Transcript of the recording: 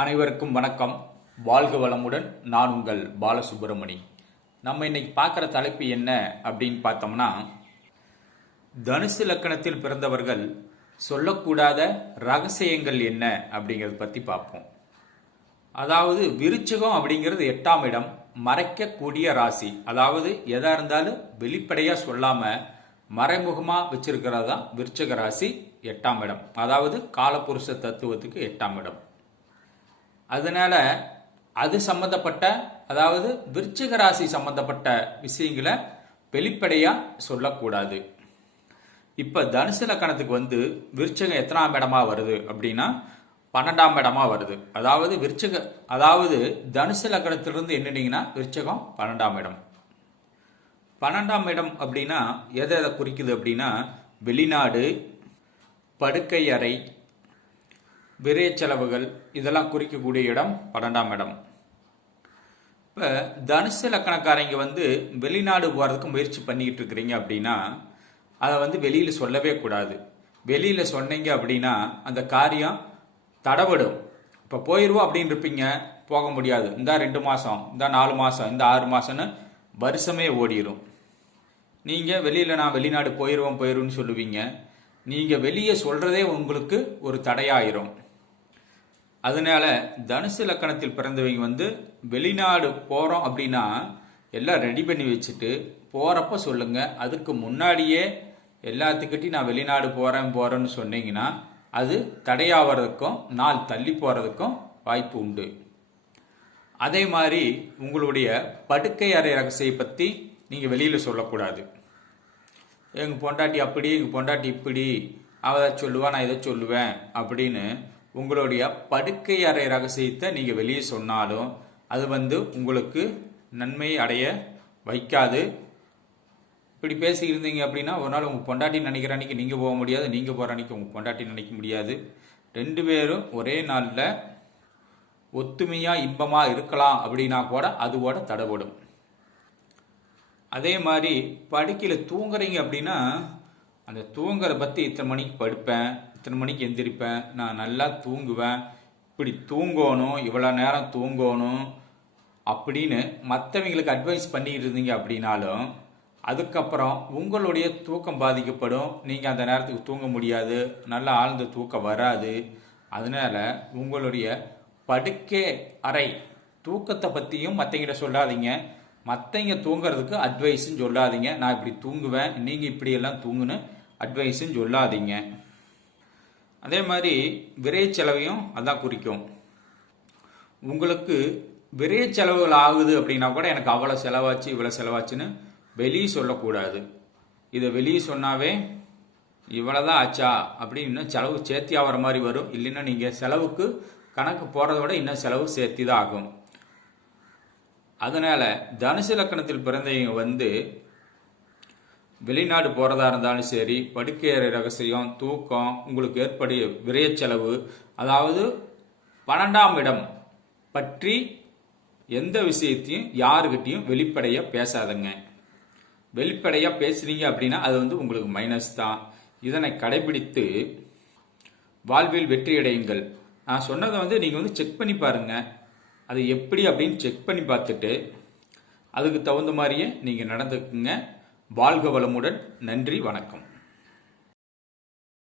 அனைவருக்கும் வணக்கம். வாழ்க வளமுடன். நான் உங்கள் பாலசுப்ரமணி. நம்ம இன்னைக்கு பார்க்குற தலைப்பு என்ன அப்படின்னு பார்த்தோம்னா, தனுசு லக்கணத்தில் பிறந்தவர்கள் சொல்லக்கூடாத ரகசியங்கள் என்ன அப்படிங்கிறத பற்றி பார்ப்போம். அதாவது விருச்சிகம் அப்படிங்கிறது 8ஆம் இடம், மறைக்கக்கூடிய ராசி. அதாவது எதா இருந்தாலும் வெளிப்படையாக சொல்லாமல் மறைமுகமாக வச்சிருக்கிறது தான் விருச்சிக ராசி 8ஆம் இடம். அதாவது காலபுருஷ தத்துவத்துக்கு 8ஆம் இடம். அதனால அது சம்பந்தப்பட்ட, அதாவது விருச்சிக ராசி சம்பந்தப்பட்ட விஷயங்களை வெளிப்படையா சொல்லக்கூடாது. இப்ப தனுசு லக்கணத்துக்கு விருச்சிகம் எத்தனாம் இடமா வருது அப்படின்னா 12ஆம் இடமா வருது. அதாவது தனுசு லக்கணத்திலிருந்து என்னன்னீங்கன்னா விருச்சிகம் 12ஆம் இடம். 12ஆம் இடம் அப்படின்னா எதை குறிக்குது அப்படின்னா வெளிநாடு, படுக்கை அறை, விரைய செலவுகள் இதெல்லாம் குறிக்கக்கூடிய இடம் 12ஆம் இடம். இப்போ தனுசு லக்கணக்காரங்க வெளிநாடு போகிறதுக்கு முயற்சி பண்ணிக்கிட்டு இருக்கிறீங்க அப்படின்னா அதை வெளியில் சொல்லவே கூடாது. வெளியில் சொன்னீங்க அப்படின்னா அந்த காரியம் தடபடும். இப்போ போயிடுவோம் அப்படின்னு இருப்பீங்க, போக முடியாது. இந்த 2 மாதம், இந்த 4 மாதம், இந்த 6 மாதம்னு வருஷமே ஓடிடும். நீங்கள் வெளியில் நான் வெளிநாடு போயிடுவோம்னு சொல்லுவீங்க. நீங்கள் வெளியே சொல்கிறதே உங்களுக்கு ஒரு தடையாயிரும். அதனால தனுசு லக்கணத்தில் பிறந்தவங்க வெளிநாடு போகிறோம் அப்படின்னா எல்லாம் ரெடி பண்ணி வச்சுட்டு போகிறப்ப சொல்லுங்க. அதுக்கு முன்னாடியே எல்லாத்துக்கிட்டையும் நான் வெளிநாடு போகிறேன்னு சொன்னீங்கன்னா அது தடையாகிறதுக்கும் நாள் தள்ளி போகிறதுக்கும் வாய்ப்பு உண்டு. அதே மாதிரி உங்களுடைய படுக்கை அறை ரகசியை பற்றி நீங்கள் வெளியில் சொல்லக்கூடாது. எங்கள் பொண்டாட்டி அப்படி, எங்கள் பொண்டாட்டி இப்படி, அவ சொல்லுவா, நான் இதை சொல்லுவேன் அப்படின்னு உங்களுடைய படுக்கை அறை ரகசியத்தை நீங்கள் வெளியே சொன்னாலும் அது உங்களுக்கு நன்மை அடைய வைக்காது. இப்படி பேசியிருந்தீங்க அப்படின்னா ஒரு நாள் உங்கள் பொண்டாட்டி நினைக்கிற அன்னைக்கு நீங்கள் போக முடியாது, நீங்கள் போகிற அன்னைக்கு உங்கள் பொண்டாட்டி நினைக்க முடியாது. 2 பேரும் ஒரே நாளில் ஒத்துமையாக இன்பமாக இருக்கலாம் அப்படின்னா கூட அதுவோட தடைபடும். அதே மாதிரி படுக்கையில் தூங்குறீங்க அப்படின்னா அந்த தூங்குறத பற்றி இத்தனை மணிக்கு படுப்பேன், இத்தனை மணிக்கு எந்திரிப்பேன், நான் நல்லா தூங்குவேன், இப்படி தூங்கணும், இவ்வளோ நேரம் தூங்கணும் அப்படின்னு மற்றவங்களுக்கு அட்வைஸ் பண்ணிட்டு இருந்தீங்க அப்படின்னாலும் அதுக்கப்புறம் உங்களுடைய தூக்கம் பாதிக்கப்படும். நீங்கள் அந்த நேரத்துக்கு தூங்க முடியாது, நல்லா ஆழ்ந்த தூக்கம் வராது. அதனால உங்களுடைய படுக்கை அறை தூக்கத்தை பற்றியும் மற்றவங்கிட்ட சொல்லாதீங்க. மற்றவங்க தூங்குறதுக்கு அட்வைஸும் சொல்லாதீங்க. நான் இப்படி தூங்குவேன், நீங்கள் இப்படியெல்லாம் தூங்குன்னு அட்வைஸும் சொல்லாதீங்க. அதே மாதிரி விரைய செலவையும் அதான் குறிக்கும். உங்களுக்கு விரைய செலவுகள் ஆகுது அப்படின்னா கூட எனக்கு அவ்வளோ செலவாச்சு இவ்வளோ செலவாச்சுன்னு வெளியே சொல்லக்கூடாது. இதை வெளியே சொன்னாவே இவ்வளோதான் ஆச்சா அப்படின்னு இன்னும் செலவு சேர்த்தி ஆகிற மாதிரி வரும். இல்லைன்னா நீங்கள் செலவுக்கு கணக்கு போகிறத விட இன்னும் செலவு சேர்த்தி தான் ஆகும். அதனால் தனுசு லக்கணத்தில் பிறந்தவங்க வெளிநாடு போகிறதா இருந்தாலும் சரி, படுக்கை அறை ரகசியம், தூக்கம், உங்களுக்கு ஏற்படைய விரைய செலவு, அதாவது 12ஆம் இடம் பற்றி எந்த விஷயத்தையும் யாருக்கிட்டையும் வெளிப்படையாக பேசாதங்க. வெளிப்படையாக பேசுறீங்க அப்படின்னா அது உங்களுக்கு மைனஸ் தான். இதனை கடைபிடித்து வாழ்வில் வெற்றி அடையுங்கள். நான் சொன்னதை நீங்கள் செக் பண்ணி பாருங்கள். அது எப்படி அப்படின்னு செக் பண்ணி பார்த்துட்டு அதுக்கு தகுந்த மாதிரியே நீங்கள் நடந்துக்குங்க. வாழ்க வளமுடன். நன்றி, வணக்கம்.